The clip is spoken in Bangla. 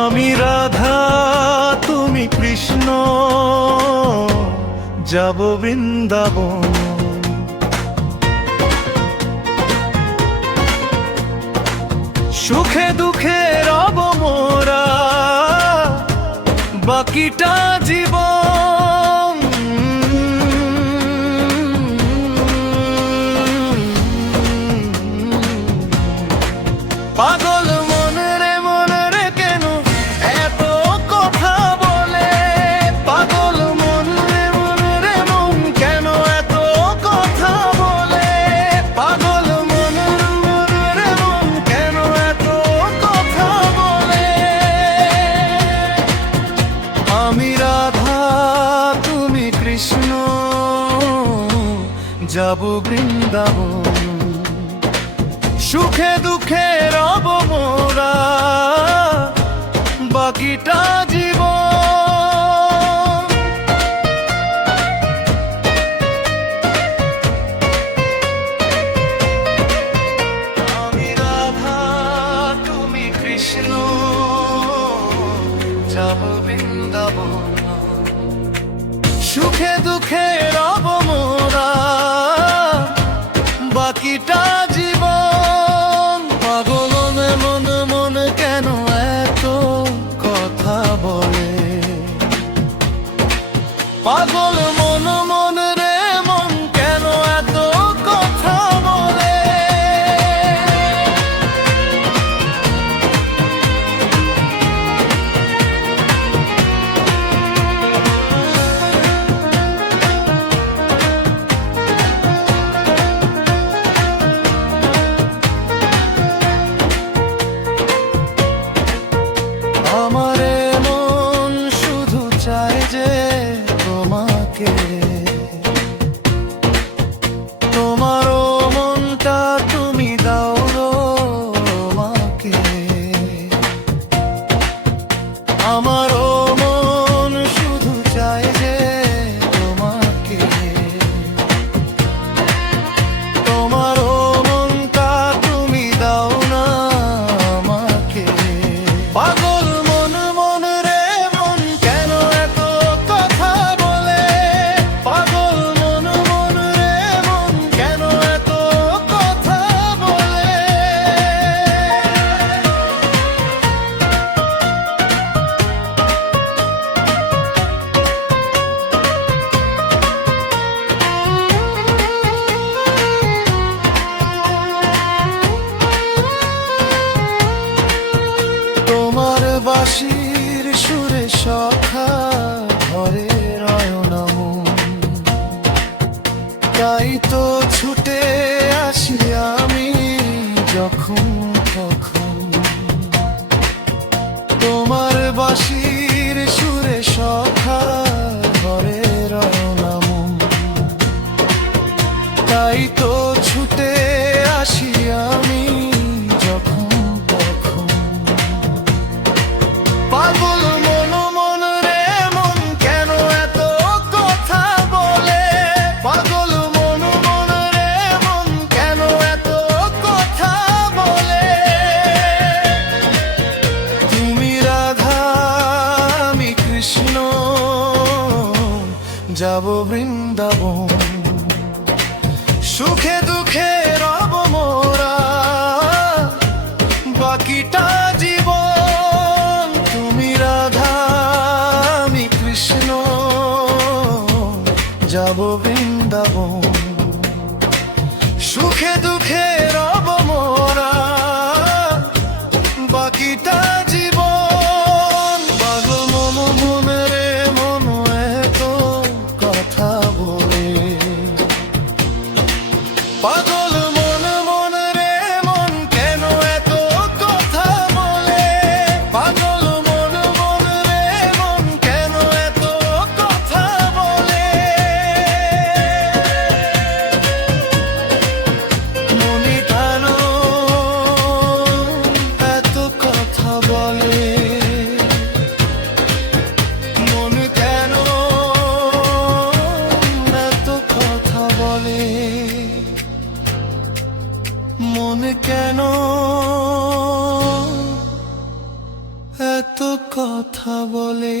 আমি রাধা তুমি কৃষ্ণ, যাব বৃন্দাবন। সুখে দুঃখে রব মোরা বাকিটা জীবন। পাগল মনে রে কেন এত কথা বলে, পাগল মনে রে মন কেন এত কথা বলে, পাগল মনে রে মন কেন এত কথা বলে। আমি রাধা তুমি কৃষ্ণ, যাব বৃন্দাবন। সুখে দুঃখে রব মোরা বাকিটা জীবন। আমি রাধা তুমি কৃষ্ণ, যাব বৃন্দাবন। সুখে দুঃখে রব মোরা বাকিটা জীবন। পাগল মন মন কেন এত কথা বলে, পাগল মন মন রে মন কেন এত কথা বলে। আমারে মন শুধু চায় যে তোমাকে, তোমারও মনটা তুমি দাও আমাকে। আমারও মন শুধু চায় যে তোমাকে, তোমারও মনটা তুমি দাও না আমাকে। পাগল মন মন রে মন কেন এত কথা বলে, পাগল মন মন রে মন কেন এত কথা বলে। তোমার বাঁশির সুরে সখা ঘরে রয়না মন, তাই তো ছুটে আসি আমি যখন তখন। তোমার বাঁশির সুরে সখা ঘরে রয়না মন, তাই তো ছুটে আসি আমি যখন তখন। পাগল মন মন রে মন কেন এত কথা বলে, পাগল মন মন রে মন কেন এত কথা বলে। তুমি রাধা আমি কৃষ্ণ, যাব বৃন্দাবন। সুখে দুঃখে রব মোরা বাকিটা জীবন। তুমি রাধা আমি কৃষ্ণ, যাব বৃন্দাবন। সুখে দুঃখে রব মোরা বাকিটা জীবন। পাগল মন মন রে মন এত কথা বলে, পাগল মন মন রে মন কেন এত কথা বলে, পাগল মন মন রে মন কেন এত কথা বলে। মনি কেন এত কথা বলে, মন কেন এত কথা বলে, মন কেন এত কথা বলে।